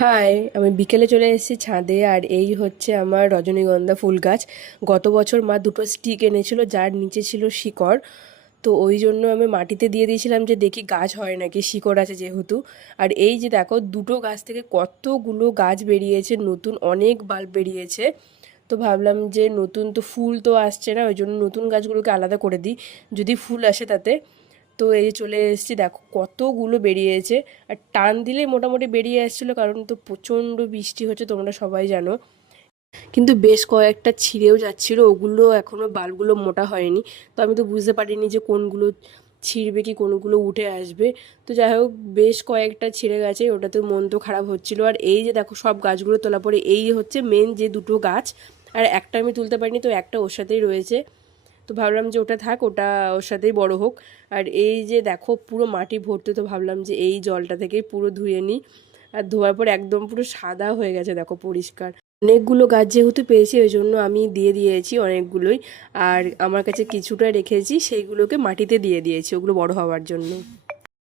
High, আমি বিকেলে চলে এসেছি ছাদে। আর এই হচ্ছে আমার রজনীগন্ধা ফুল গাছ। গত বছর মা দুটো স্টিক এনেছিল যার নিচে ছিল শিকড়। তো ওই জন্য আমি মাটিতে দিয়ে দিয়েছিলাম যে দেখি গাছ হয় নাকি, শিকড় আছে যেহেতু। আর এই যে দেখো, দুটো গাছ থেকে কতগুলো গাছ বেরিয়েছে, নতুন অনেক বাল্ব বেরিয়েছে। তো ভাবলাম যে নতুন তো ফুল তো আসছে না, ওই জন্য নতুন গাছগুলোকে আলাদা করে দিই, যদি ফুল আসে তাতে। তো এই যে চলে এসেছি, দেখো কতগুলো বেরিয়েছে। আর টান দিলে মোটামুটি বেরিয়ে আসছিলো, কারণ তো প্রচণ্ড বৃষ্টি হচ্ছে তোমরা সবাই জানো। কিন্তু বেশ কয়েকটা ছিঁড়েও যাচ্ছিলো, ওগুলো এখনও বালগুলো মোটা হয়নি। তো আমি তো বুঝতে পারিনি যে কোনগুলো ছিঁড়বে কি কোনগুলো উঠে আসবে। তো যাই হোক, বেশ কয়েকটা ছিঁড়ে গেছে, ওটাতে মন তো খারাপ হচ্ছিলো। আর এই যে দেখো, সব গাছগুলো তোলা পরে এই হচ্ছে মেন যে দুটো গাছ। আর একটা আমি তুলতে পারিনি, তো একটা ওর সাথেই রয়েছে। তো ভাবলাম যে ওটা থাক, ওটা ওর সাথেই বড় হোক। আর এই যে দেখো, পুরো মাটি ভর্তি। তো ভাবলাম যে এই জলটা থেকেই পুরো ধুয়ে নিই। আর ধোয়ার পর একদম পুরো সাদা হয়ে গেছে, দেখো পরিষ্কার। অনেকগুলো গাছ যেহেতু পেয়েছি, ওই জন্য আমি দিয়ে দিয়েছি অনেকগুলোই। আর আমার কাছে কিছুটা রেখেছি, সেইগুলোকে মাটিতে দিয়ে দিয়েছি ওগুলো বড় হওয়ার জন্য।